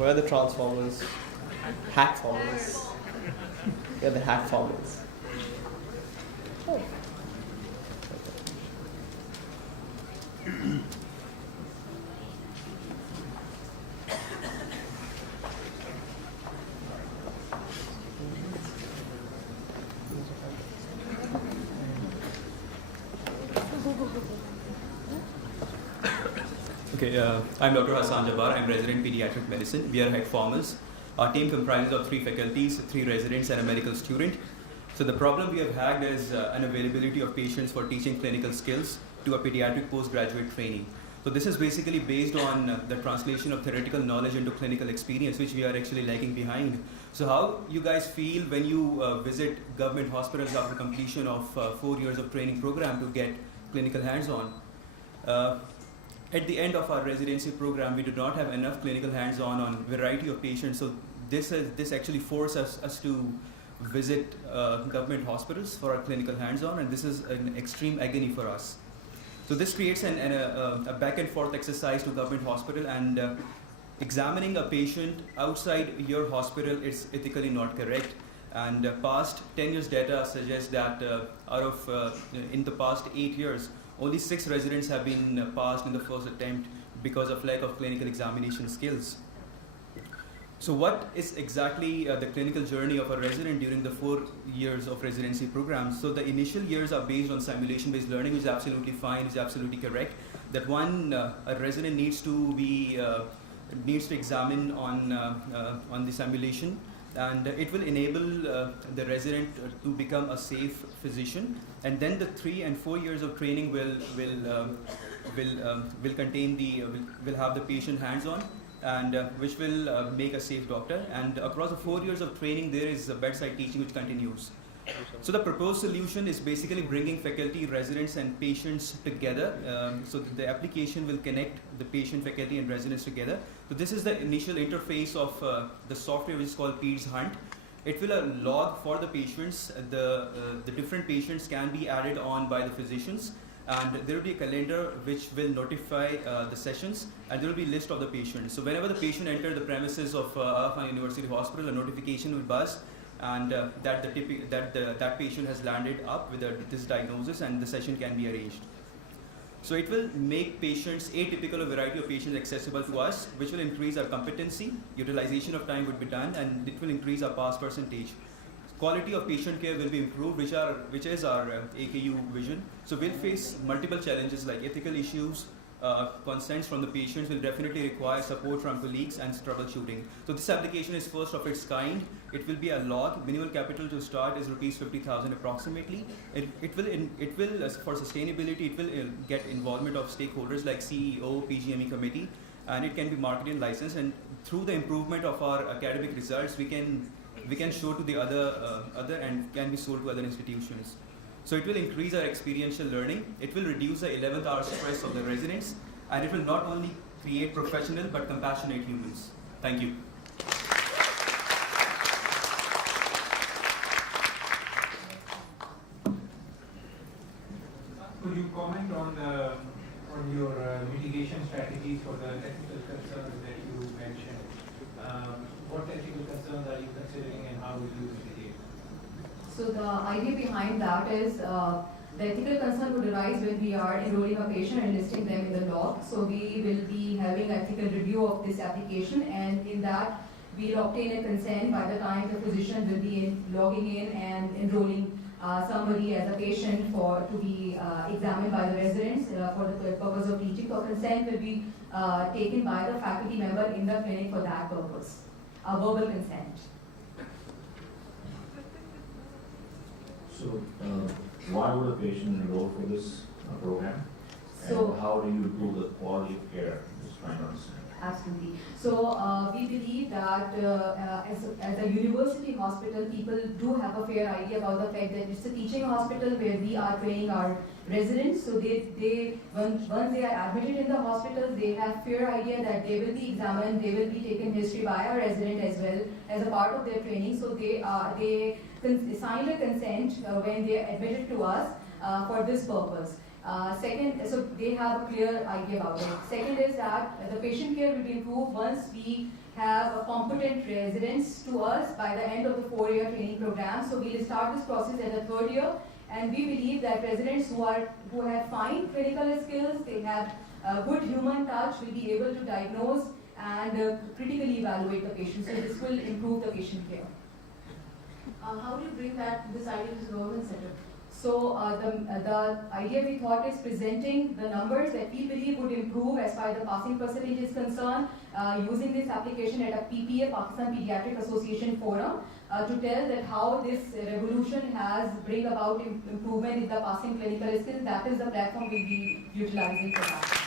Where are the Transformers? Hackformers. Yeah, the Hackformers. Oh. Okay, I'm Dr. Hassan Jabbar. I'm resident pediatric medicine. We are Hackformers. Our team comprises of 3 faculties, 3 residents, and a medical student. So the problem we have had is unavailability of patients for teaching clinical skills to a pediatric postgraduate trainee. So this is basically based on the translation of theoretical knowledge into clinical experience, which we are actually lagging behind. So how you guys feel when you visit government hospitals after completion of 4 years of training program to get clinical hands-on? At the end of our residency program, we do not have enough clinical hands-on on variety of patients. So this actually forces us to visit government hospitals for our clinical hands-on, and this is an extreme agony for us. So this creates a back and forth exercise to government hospital, and examining a patient outside your hospital is ethically not correct. And past 10 years data suggests that in the past 8 years, only 6 residents have been passed in the first attempt because of lack of clinical examination skills. So what is exactly the clinical journey of a resident during the 4 years of residency program? So the initial years are based on simulation-based learning, which is absolutely fine, is absolutely correct. That a resident needs to examine on the simulation, and it will enable the resident to become a safe physician. And then the 3 and 4 years of training will have the patient hands-on, and which will make a safe doctor. And across the 4 years of training, there is a bedside teaching which continues. So the proposed solution is basically bringing faculty, residents, and patients together. So that the application will connect the patient, faculty, and residents together. So this is the initial interface of the software, which is called PEDS Hunt. It will log for the patients. The different patients can be added on by the physicians, and there will be a calendar which will notify the sessions, and there will be a list of the patients. So whenever the patient enters the premises of Al University Hospital, a notification will buzz, and that patient has landed up with this diagnosis, and the session can be arranged. So it will make patients, atypical variety of patients, accessible to us, which will increase our competency, utilization of time would be done, and it will increase our pass percentage. Quality of patient care will be improved, which is our AKU vision. So we'll face multiple challenges like ethical issues. Consents from the patients will definitely require support from colleagues and troubleshooting. So this application is first of its kind. It will be a log. Minimal capital to start is rupees 50,000 approximately. It will for sustainability, it will get involvement of stakeholders like CEO, PGME committee, and it can be marketed and licensed. And through the improvement of our academic results, we can show to the other and can be sold to other institutions. So it will increase our experiential learning. It will reduce the 11th hour stress of the residents, and it will not only create professional but compassionate humans. Thank you. Could you comment on your mitigation strategies for the technical concerns that you mentioned? What technical concerns are you considering, and how will you mitigate? So the idea behind that is the ethical concern would arise when we are enrolling a patient and listing them in the log. So we will be having ethical review of this application, and in that we'll obtain a consent by the time the physician will be logging in and enrolling somebody as a patient to be examined by the residents for the purpose of teaching. So consent will be taken by the faculty member in the clinic for that purpose, a verbal consent. So, why would a patient enroll for this program? So, and how do you improve the quality of care? Just trying to understand. Absolutely. So we believe that as a university hospital, people do have a fair idea about the fact that it's a teaching hospital where we are training our residents. So once they are admitted in the hospital, they have fair idea that they will be examined, they will be taken history by a resident as well as a part of their training. So they sign a consent when they are admitted to us for this purpose. Second, so they have a clear idea about it. Second is that the patient care will be improved once we have competent residents to us by the end of the 4-year training program. So we'll start this process at the 3rd year, and we believe that residents who have fine clinical skills, they have good human touch, will be able to diagnose and critically evaluate the patient. So this will improve the patient care. How do you bring this idea to the government sector? So the idea we thought is presenting the numbers that we believe would improve as far as the passing percentage is concerned, using this application at a PPA, Pakistan Pediatric Association forum, to tell that how this revolution has bring about improvement in the passing clinical skills. That is the platform we'll be utilizing for that.